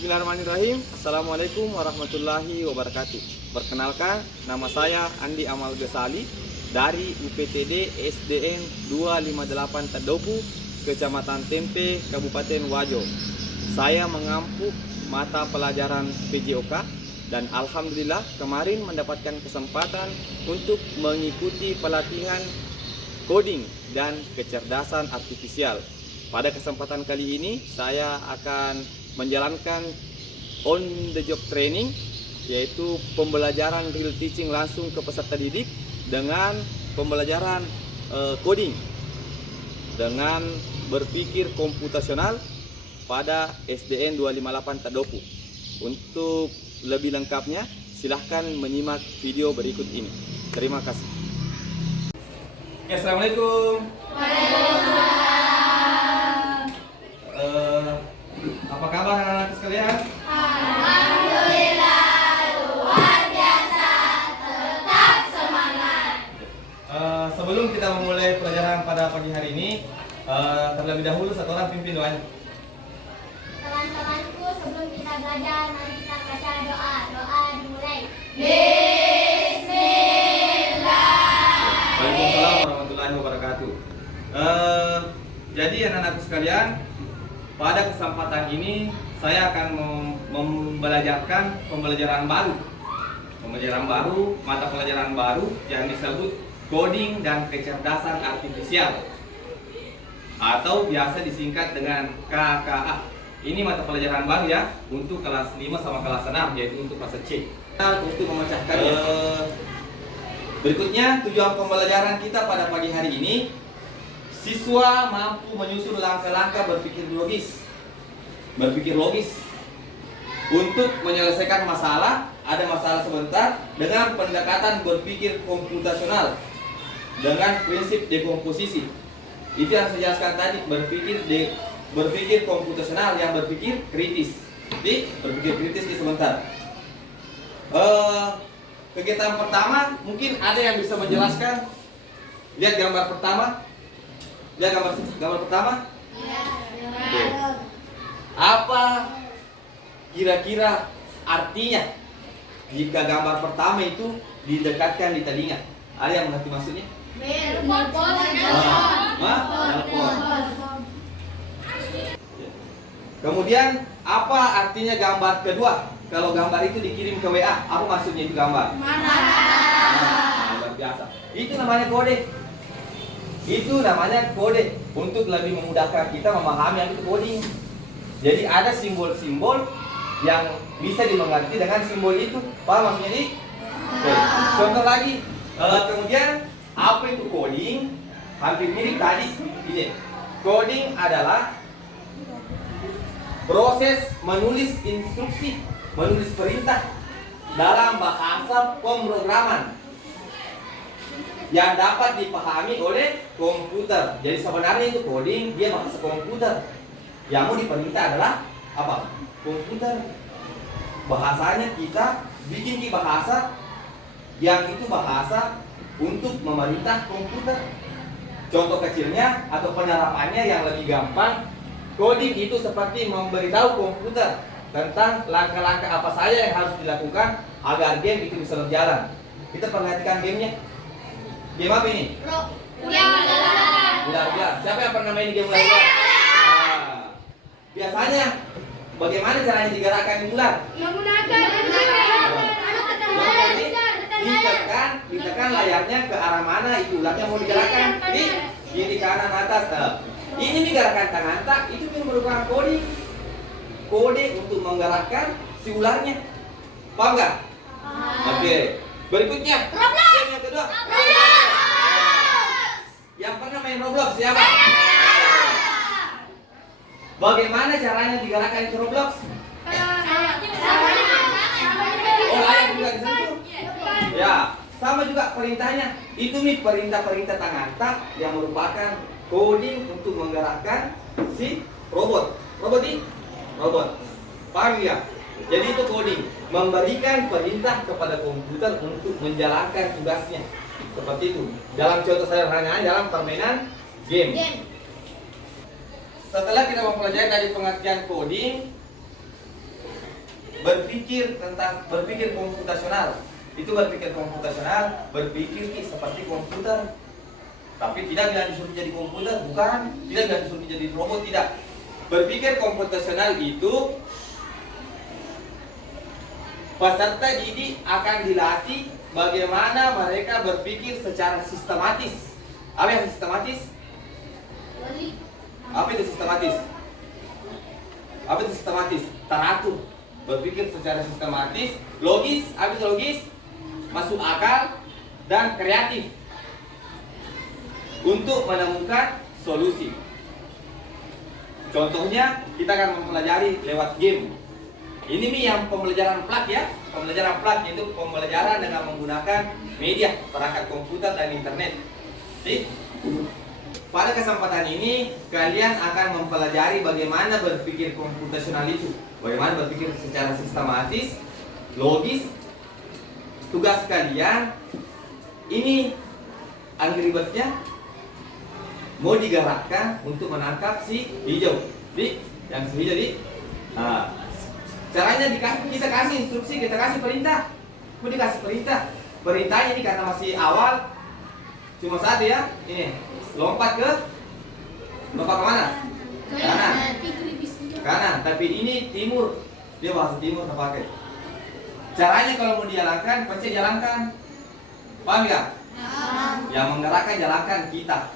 Bismillahirrahmanirrahim. Assalamualaikum warahmatullahi wabarakatuh. Perkenalkan, nama saya Andi Amal Gesali dari UPTD SDN 258 Tadopu, Kecamatan Tempe, Kabupaten Wajo. Saya mengampu mata pelajaran PJOK dan alhamdulillah kemarin mendapatkan kesempatan untuk mengikuti pelatihan coding dan kecerdasan artifisial. Pada kesempatan kali ini saya akan menjalankan on the job training, yaitu pembelajaran real teaching langsung ke peserta didik dengan pembelajaran coding dengan berpikir komputasional pada SDN 258 Tadopu. Untuk lebih lengkapnya silahkan menyimak video berikut ini. Terima kasih. Oke, assalamualaikum. Apa kabar anak-anak sekalian? Alhamdulillah, luar biasa, tetap semangat. Sebelum kita memulai pelajaran pada pagi hari ini, terlebih dahulu satu orang pimpin doanya. Teman-temanku, sebelum kita belajar, mari kita baca doa. Doa dimulai. Bismillah. Waalaikumsalam warahmatullahi wabarakatuh. Jadi anak-anakku sekalian, pada kesempatan ini saya akan membelajarkan pembelajaran baru. Mata pelajaran baru yang disebut coding dan kecerdasan artifisial atau biasa disingkat dengan KKA. Ini mata pelajaran baru ya untuk kelas 5 sama kelas 6, yaitu untuk kelas C. Untuk memecahkannya. Berikutnya tujuan pembelajaran kita pada pagi hari ini, siswa mampu menyusun langkah-langkah berpikir logis untuk menyelesaikan masalah. Ada masalah sebentar dengan pendekatan berpikir komputasional dengan prinsip dekomposisi. Itu yang saya jelaskan tadi, berpikir komputasional yang berpikir kritis. Berpikir kritis sebentar. Kegiatan pertama mungkin ada yang bisa menjelaskan. Lihat gambar pertama. Lihat gambar pertama. Oke. Apa kira-kira artinya jika gambar pertama itu didekatkan di telinga? Ada yang mengerti maksudnya? Nelpon. Kemudian apa artinya gambar kedua? Kalau gambar itu dikirim ke WA, apa maksudnya itu gambar? Gambar biasa. Itu namanya kode. Untuk lebih memudahkan kita memahami yang itu coding. Jadi ada simbol-simbol yang bisa dimengerti dengan simbol itu. Paham maksudnya ini? Oke. Contoh lagi. Kemudian apa itu coding? Hampir mirip tadi. Ini. Coding adalah proses menulis instruksi, menulis perintah dalam bahasa pemrograman yang dapat dipahami oleh komputer. Jadi sebenarnya itu coding, dia bahasa komputer. Yang mau diperintah adalah apa? Komputer. Bahasanya kita bikin di bahasa yang itu bahasa untuk memerintah komputer. Contoh kecilnya atau penerapannya yang lebih gampang, coding itu seperti memberitahu komputer tentang langkah-langkah apa saja yang harus dilakukan agar game itu bisa berjalan. Kita perhatikan gamenya. Game apa ini? Ular. Siapa yang pernah main game ular? Biasanya bagaimana caranya digerakkan ular? Ditekan layarnya ke arah mana itu ularnya mau digerakkan? Di kiri, kanan, atas. Ini nih gerakan tangan tak, itu merupakan kode untuk menggerakkan si ularnya. Paham nggak? Oke. Berikutnya, game yang kedua. Yang pernah main Roblox siapa? Bagaimana caranya digerakkan ke Roblox? Layar juga di situ. Ya, sama juga perintahnya. Itu nih perintah-perintah tangan tak yang merupakan coding untuk menggerakkan si robot. Robot. Paham ya? Jadi itu coding, memberikan perintah kepada komputer untuk menjalankan tugasnya. Seperti itu. Dalam contoh sederhana dalam permainan game. Setelah kita mempelajari dari pengertian coding, berpikir komputasional. Itu berpikir komputasional, berpikir seperti komputer. Tapi tidak bilang disuruh jadi komputer, bukan. Tidak bilang disuruh jadi robot, tidak. Berpikir komputasional itu peserta didik akan dilatih bagaimana mereka berpikir secara sistematis. Apa yang sistematis? Apa itu sistematis? Apa itu sistematis? Teratur. Berpikir secara sistematis, logis. Apa itu logis? Masuk akal dan kreatif untuk menemukan solusi. Contohnya kita akan mempelajari lewat game. Ini nih yang pembelajaran plak ya. Pembelajaran plak yaitu pembelajaran dengan menggunakan media, perangkat komputer dan internet. Jadi, pada kesempatan ini kalian akan mempelajari bagaimana berpikir komputasional itu, bagaimana berpikir secara sistematis, logis. Tugas kalian ini Angry Birds-nya mau digerakkan untuk menangkap si hijau. Yang si hijau nah, caranya kita kasih instruksi, kita kasih perintah. Mau dikasih perintah. Perintahnya ini karena masih awal cuma satu ya. Ini lompat kemana? Kanan. Kanan. Tapi ini timur. Dia bahasa timur terpakai. Caranya kalau mau dijalankan, pencet jalankan. Paham nggak? Yang menggerakkan jalankan kita.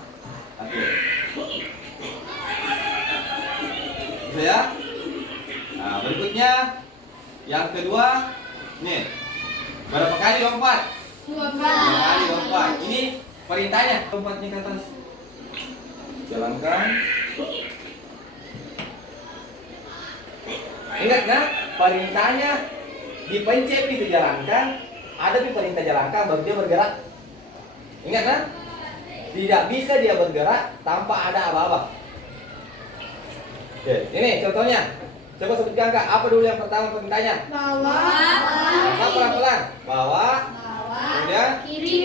Oke. Bisa ya? Nah, berikutnya yang kedua, nih. Berapa kali lompat? 2 kali lompat. Ini perintahnya. Lompatnya ke atas. Jalankan. Ingat nah, perintahnya dipencet itu jalankan. Ada perintah jalankan baru dia bergerak. Ingat nah? Tidak bisa dia bergerak tanpa ada apa-apa. Oke, ini contohnya. Coba sebutkan Kak, apa dulu yang pertama perintahnya? Bawah. Pelan-pelan. Bawah. Kemudian Kiri.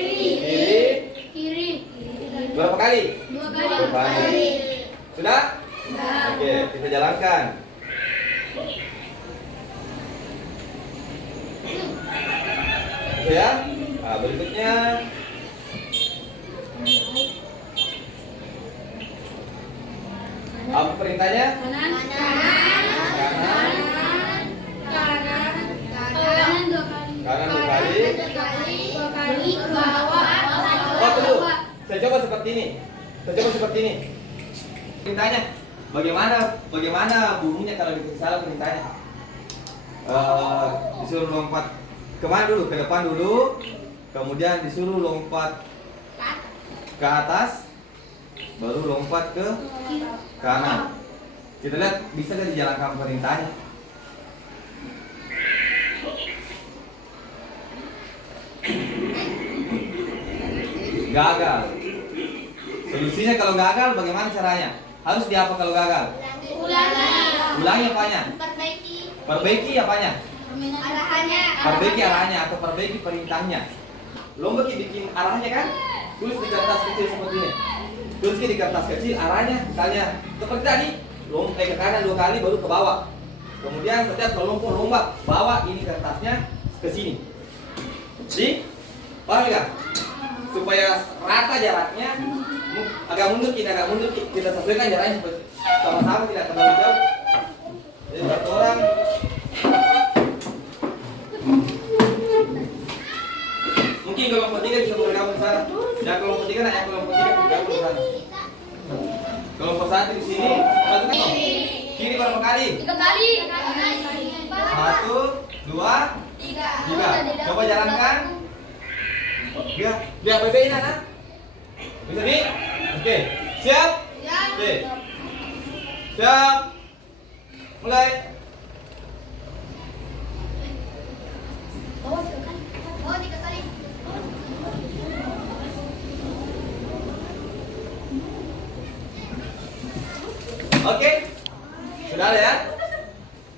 berapa kali? 2 kali. Sudah? Oke, kita jalankan. Oke ya. Nah, berikutnya apa perintahnya? Kanan. Kanan. Kanan 2 kali. Kanan 2 kali. 2 kali. Bawah. Oh, tunggu. Saya coba seperti ini. Perintahnya bagaimana bunyinya kalau diketik salah perintahnya? Disuruh lompat kemana dulu? Ke depan dulu. Kemudian disuruh lompat ke atas. Baru lompat ke kanan. Kita lihat bisa nggak dijalankan perintahnya. Gagal. Solusinya kalau gagal bagaimana caranya? Harus diapa kalau gagal? Ulangi apanya? Perbaiki apanya? Perbaiki arahnya atau perbaiki perintahnya. Lomba bikin arahnya kan? Tulis di kertas kecil seperti ini. Tulis di kertas kecil arahnya, misalnya seperti tadi, lompat ke kanan 2 kali baru ke bawah. Kemudian setiap lompat bawa ini kertasnya ke sini. Paham nggak? Supaya rata jaraknya, agak mundur kita sesuaikan jaraknya seperti sama-sama tidak terlalu jauh. Jadi satu orang mungkin kelompok 3 bisa bergabung di sana. Dan kelompok 3 nak yang kelompok 3 bergabung di sana. Kelompok 1 di sini, kiri berapa kali? 3 kali. 1, 2, 3. Coba jalankan. Dia APP-in anak. Bisa nih? Oke. Siap? Oke. Siap. Mulai. Bawah 3 kali. Oke. Sudah ada ya?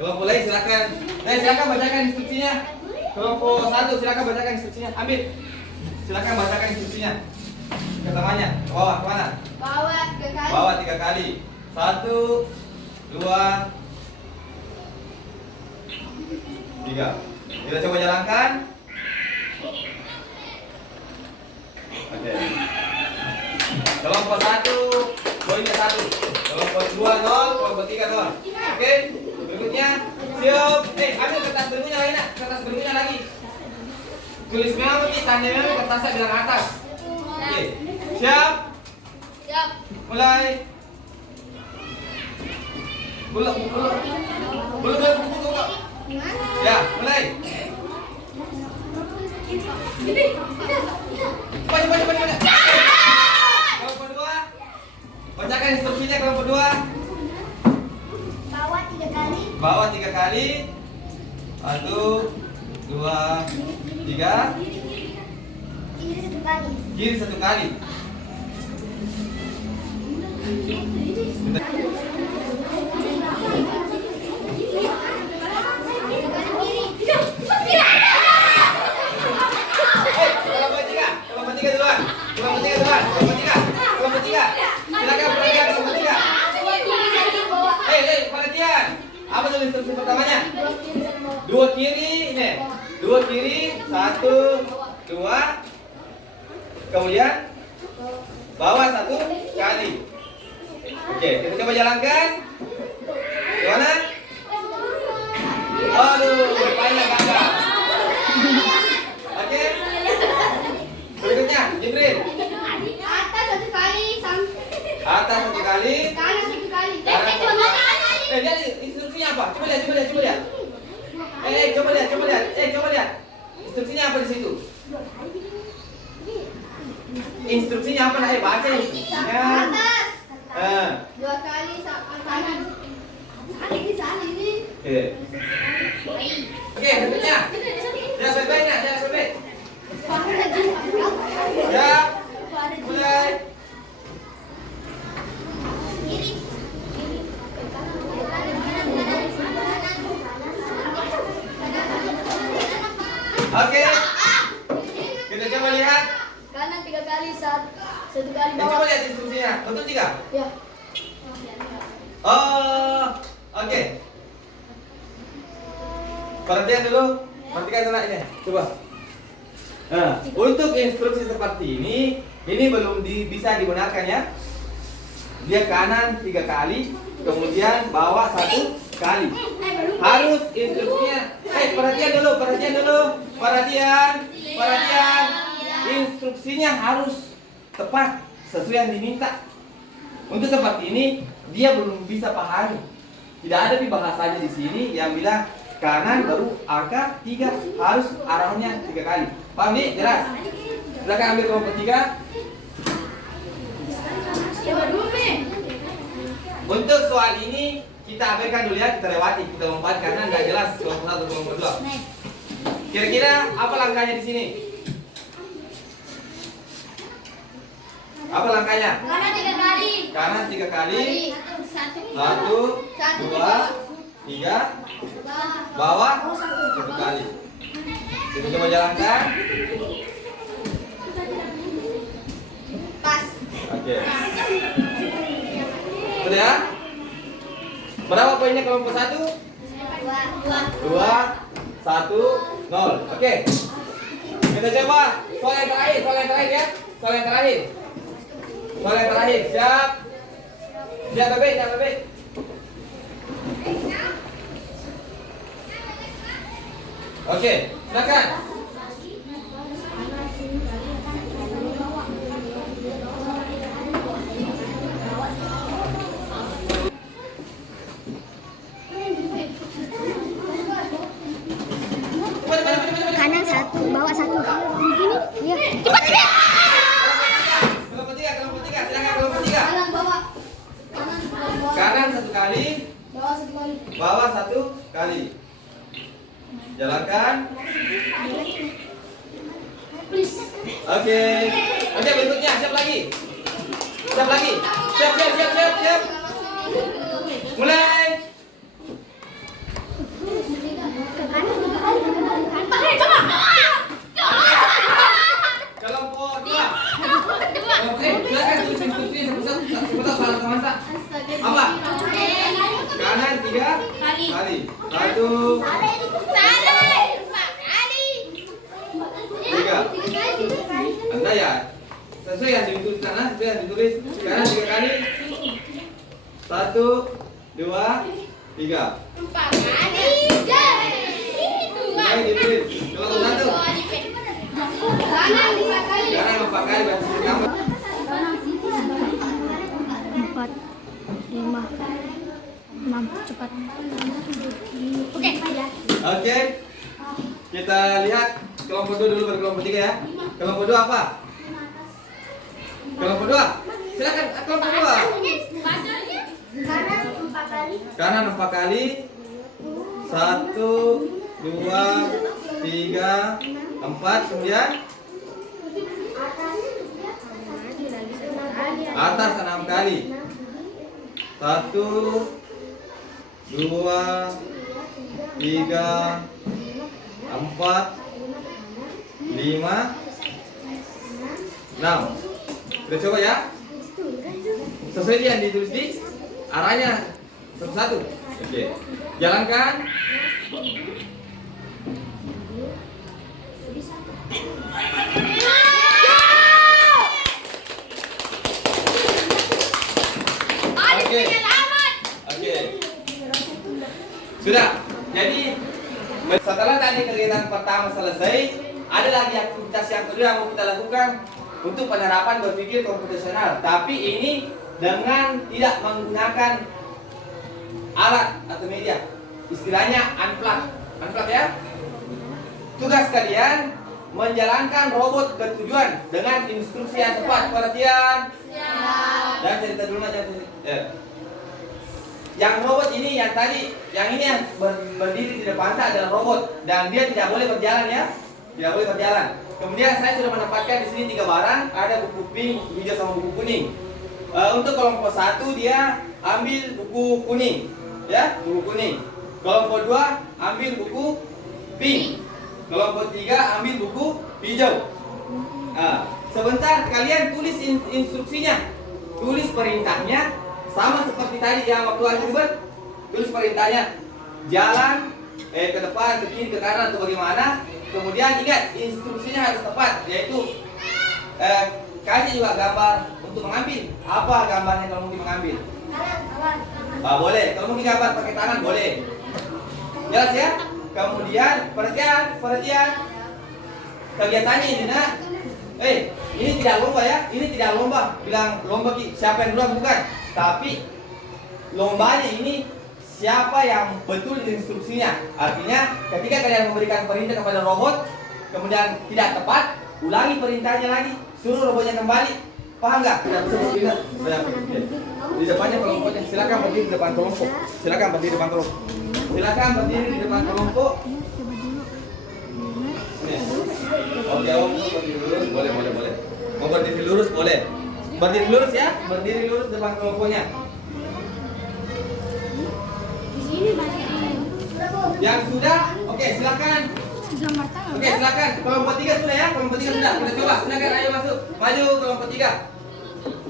Kelompok lain silakan. Silakan bacakan instruksinya. Kelompok 1 silakan bacakan instruksinya. Ambil. Silakan bacakan instruksinya. Ke temannya. Ke bawah, kemana? Bawah 3 kali. Bawah 3 kali. 1, 2, 3. 3. Kita coba jalankan. Oke. Kelompok 1 poinnya 1. Kelompok 2 0, kelompok 3 0. Oke. Berikutnya siap. Ambil kertas berikutnya lagi nak. Kertas berikutnya lagi. Tulis memang ini tanda memang kertasnya bilang atas. Oke. Siap. Siap. Mulai. Belum. Ya, mulai. Cepat. Kelompok 2. Bacakan instruksinya kelompok 2. Bawa 3 kali. Bawa 3 kali. 1, 2, 3. Kiri 1 kali. Kiri 1 kali. Kelompok 3 duluan. Kelompok 3. Silakan perhatikan kelompok 3. Perhatian. Apa tuh instruksi pertamanya? 2 kiri, ini. 2 kiri, 1, 2. Kemudian bawah 1 kali. Oke, kita coba jalankan. Gimana? Aduh, rupanya gagal. Oke. Berikutnya, Jibril. Atas 1 kali, Atas 1 kali. kanan 1 kali. Lihat instruksinya apa? Coba lihat. Coba lihat. Instruksinya apa di situ? Instruksinya apa? Baca instruksinya. Atas. 2 kali kanan. Ini. Oke, berikutnya. Jangan baik-baik nak, jangan baik-baik. Ya, mulai. Oke. Kita coba lihat. Kanan 3 kali, 1 kali Coba bawah. lihat instruksinya. Betul tidak? Ya. Oh, oke. Perhatian dulu. Perhatikan dulu ini. Coba. Nah, untuk instruksi seperti ini belum bisa digunakan ya. Dia kanan 3 kali, kemudian bawah 1 kali. Harus instruksinya. Perhatian dulu. Perhatian. Instruksinya harus tepat sesuai yang diminta. Untuk seperti ini dia belum bisa pahami. Tidak ada bahasanya di sini yang bilang kanan baru angka 3 harus arahnya 3 kali. Paham nih? Jelas? Silakan ambil kelompok 3. Untuk soal ini kita abaikan dulu ya, kita lewati, kita lompat karena nggak jelas kelompok 1 kelompok 2. Kira-kira apa langkahnya di sini? Apa langkahnya? Kanan 3 kali. Kanan 3 kali. 1, 2, 3. Bawah 1 kali. Kita coba jalankan. Pas. Oke. Sudah ya? Berapa poinnya kelompok 1? 2, 1, 0. Oke. Kita coba soal yang terakhir ya. Soal yang terakhir. Siap. Siap, baik. Oke, silakan. Kanan 1, bawah 1. Begini? Iya. Cepat. Kelompok 3. Silakan kelompok 3. Kanan bawah. Kanan Kanan 1 kali, bawah 1 kali. bawah 1 kali. Jalankan. Please. Oke, berikutnya siap lagi. Siap. Mulai. Ke kanan 3 kali. Pakai coba. Kelompok 2. Silakan tulis instruksi sebentar sama-sama. Apa? Kanan 3 kali. 1, Salah. sesuai yang ditulis kanan, sesuai yang ditulis kanan 3 kali. 1, 2, 3. 4 kali. Ayo ditulis. Coba satu. Kanan 4 kali. Kanan 4 kali berarti kamu. 4, 5, 6, cepat. Oke. Oke. Kita lihat kelompok 2 dulu baru kelompok 3 ya. Kelompok 2 apa? Kelompok 2. Silakan kelompok 2. Kanan 4 kali. Kanan 4 kali. 1, 2, 3, 4. Kemudian atas 6 kali. 1, 2, 3, 4, 5, 6. Kita coba ya. Sesuai yang ditulis di arahnya satu-satu. Oke. Jalankan. Oke. Oke. Sudah. Jadi setelah tadi kegiatan pertama selesai, ada lagi aktivitas yang kedua yang mau kita lakukan untuk penerapan berpikir komputasional. Tapi ini dengan tidak menggunakan alat atau media. Istilahnya unplug. Unplug ya. Tugas kalian menjalankan robot ke tujuan dengan instruksi yang tepat. Perhatian. Dan cerita dulu aja. Yang robot ini yang tadi, yang ini yang berdiri di depan saya adalah robot dan dia tidak boleh berjalan ya, tidak boleh berjalan. Kemudian saya sudah menempatkan di sini 3 barang, ada buku pink, buku hijau sama buku kuning. Untuk kelompok 1 dia ambil buku kuning, ya, buku kuning. Kelompok 2 ambil buku pink. Kelompok 3 ambil buku hijau. Sebentar kalian tulis instruksinya, tulis perintahnya. Sama seperti tadi yang waktu hari ribet, tulis perintahnya jalan ke depan, ke kiri, ke kanan atau bagaimana. Kemudian ingat instruksinya harus tepat, yaitu kasih juga gambar untuk mengambil. Apa gambarnya kalau mungkin mengambil? Boleh. Kalau mungkin gambar pakai tangan boleh. Jelas ya? Kemudian perhatian. Kegiatannya ini nak. Ini tidak lomba ya. Ini tidak lomba. Bilang lomba siapa yang duluan bukan. Tapi lombanya ini siapa yang betul instruksinya. Artinya ketika kalian memberikan perintah kepada robot kemudian tidak tepat, ulangi perintahnya lagi, suruh robotnya kembali. Paham nggak? Tidak bisa berpindah. Di depannya kelompoknya. Silakan berdiri di depan kelompok. Silakan berdiri di depan kelompok. Silakan berdiri di depan kelompok. Oke, berdiri lurus, boleh. Mau berdiri lurus boleh. Berdiri lurus ya, berdiri lurus depan kelompoknya. Di sini berdiri. Yang sudah, oke silakan. Oke silakan. Kelompok 3 sudah ya, kelompok 3 sudah. Kita coba, silakan ayo masuk. Maju kelompok 3.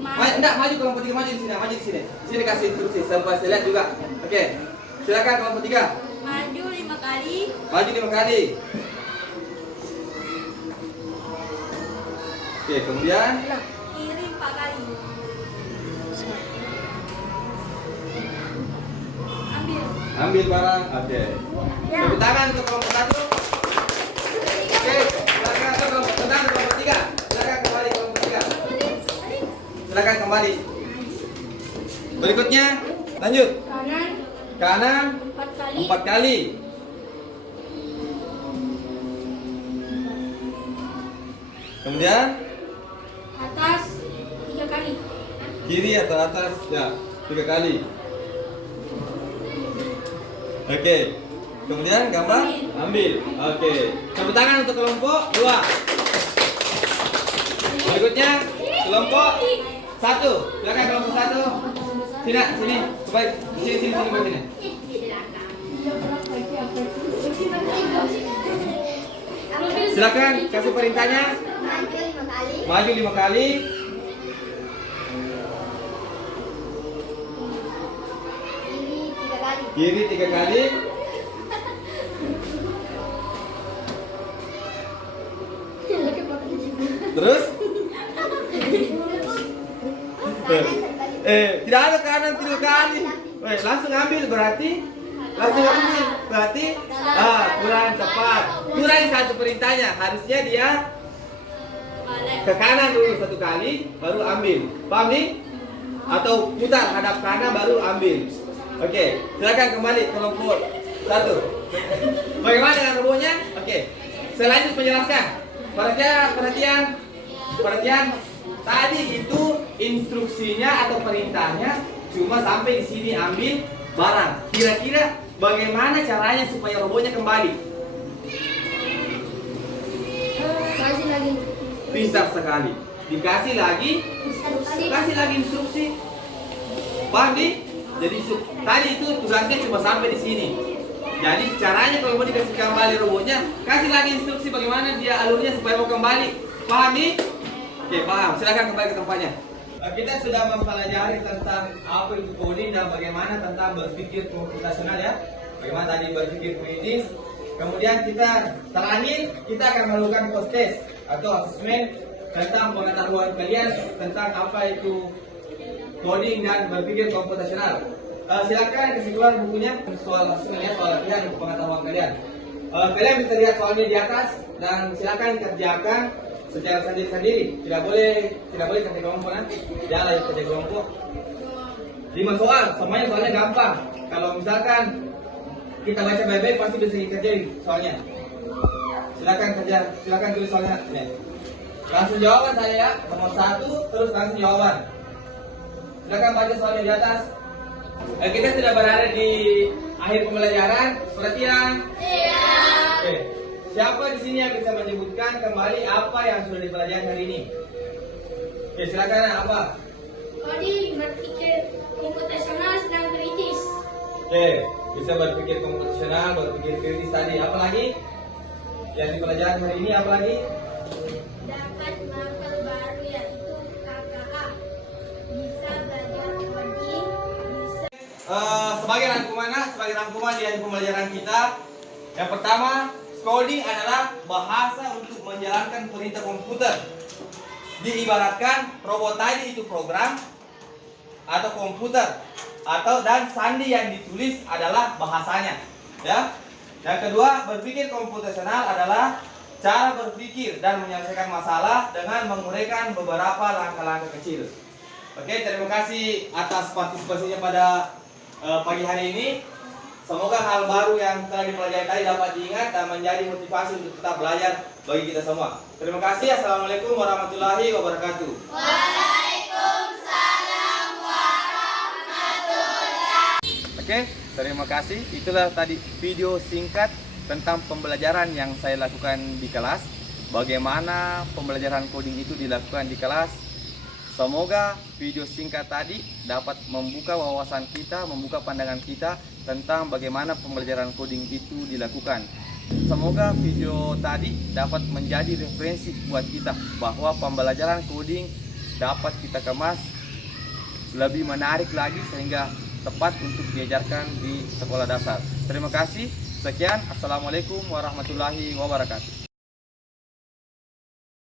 Maju kelompok 3, maju di sini, maju di sini. Sini kasih instruksi sampai saya lihat juga. Oke. Silakan kelompok 3. Maju 5 kali. Maju 5 kali. Oke, kemudian Kiri 4 kali. ambil barang. Oke. Tepuk tangan untuk kelompok 1. Oke, silakan ke kelompok tenang kelompok 3. Silakan kembali kelompok 3. Silakan kembali. Berikutnya, lanjut. Kanan 4 kali. 4 kali. Kemudian Atas 3 kali. kiri atau atas ya 3 kali. Oke. Kemudian gambar ambil. Oke. Tepuk tangan untuk kelompok 2. Berikutnya kelompok 1. Silakan kelompok 1. Sini. Kembali. Sini kembali sini. Silakan kasih perintahnya. Maju 5 kali. Kiri 3 kali. Terus Tidak ada kanan 3 kali. Weh, langsung ambil berarti. Kurang tepat. Kurang satu perintahnya. Harusnya dia ke kanan dulu 1 kali, baru ambil. Paham nih? Atau putar hadap kanan baru ambil. Oke, silakan kembali kelompok 1. Bagaimana dengan robotnya? Oke, selanjut menjelaskan. Perhatian. Tadi itu instruksinya atau perintahnya cuma sampai di sini ambil barang. Kira-kira bagaimana caranya supaya robotnya kembali? Kasih lagi. Pintar sekali. Dikasih lagi, kasih lagi instruksi. Paham nih? Jadi tadi itu tugasnya cuma sampai di sini. Jadi caranya kalau mau dikasih kembali robotnya, kasih lagi instruksi bagaimana dia alurnya supaya mau kembali. Paham nih? Oke, paham. Silakan kembali ke tempatnya. Kita sudah mempelajari tentang apa itu coding dan bagaimana tentang berpikir komputasional ya. Bagaimana tadi berpikir kritis. Kemudian terakhir kita akan melakukan post test atau asesmen tentang pengetahuan kalian tentang apa itu coding dan berpikir komputasional. Silakan kesimpulan bukunya soal asesmennya, soal latihan pengetahuan kalian. Kalian bisa lihat soalnya di atas dan silakan kerjakan secara sendiri-sendiri. Tidak boleh kerja kelompok nanti. Janganlah yang kerja kelompok. 5 soal, semuanya soalnya gampang. Kalau misalkan kita baca baik-baik pasti bisa dikerjain soalnya. Silakan tulis soalnya. Nih. Langsung jawaban saya ya. Nomor 1 terus langsung jawaban. Silakan baca soalnya di atas. Kita sudah berada di akhir pembelajaran. Perhatian. Siap. Oke. Siapa di sini yang bisa menyebutkan kembali apa yang sudah dipelajari hari ini? Oke, silakan apa? Coding berpikir komputasional dan kritis. Oke, bisa berpikir komputasional, berpikir kritis tadi. Apa lagi? Yang dipelajari hari ini apa lagi? Dapat mapel baru yaitu KKA. Bisa belajar coding. Sebagai rangkuman di pembelajaran kita, yang pertama, coding adalah bahasa untuk menjalankan perintah komputer. Diibaratkan robot tadi itu program atau komputer dan sandi yang ditulis adalah bahasanya. Ya. Yang kedua, berpikir komputasional adalah cara berpikir dan menyelesaikan masalah dengan menguraikan beberapa langkah-langkah kecil. Oke, terima kasih atas partisipasinya pada pagi hari ini. Semoga hal baru yang telah dipelajari tadi dapat diingat dan menjadi motivasi untuk tetap belajar bagi kita semua. Terima kasih. Assalamualaikum warahmatullahi wabarakatuh. Waalaikumsalam warahmatullahi. Oke, terima kasih. Itulah tadi video singkat tentang pembelajaran yang saya lakukan di kelas. Bagaimana pembelajaran coding itu dilakukan di kelas. Semoga video singkat tadi dapat membuka wawasan kita, membuka pandangan kita tentang bagaimana pembelajaran coding itu dilakukan. Semoga video tadi dapat menjadi referensi buat kita bahwa pembelajaran coding dapat kita kemas lebih menarik lagi sehingga tepat untuk diajarkan di sekolah dasar. Terima kasih. Sekian. Assalamualaikum warahmatullahi wabarakatuh.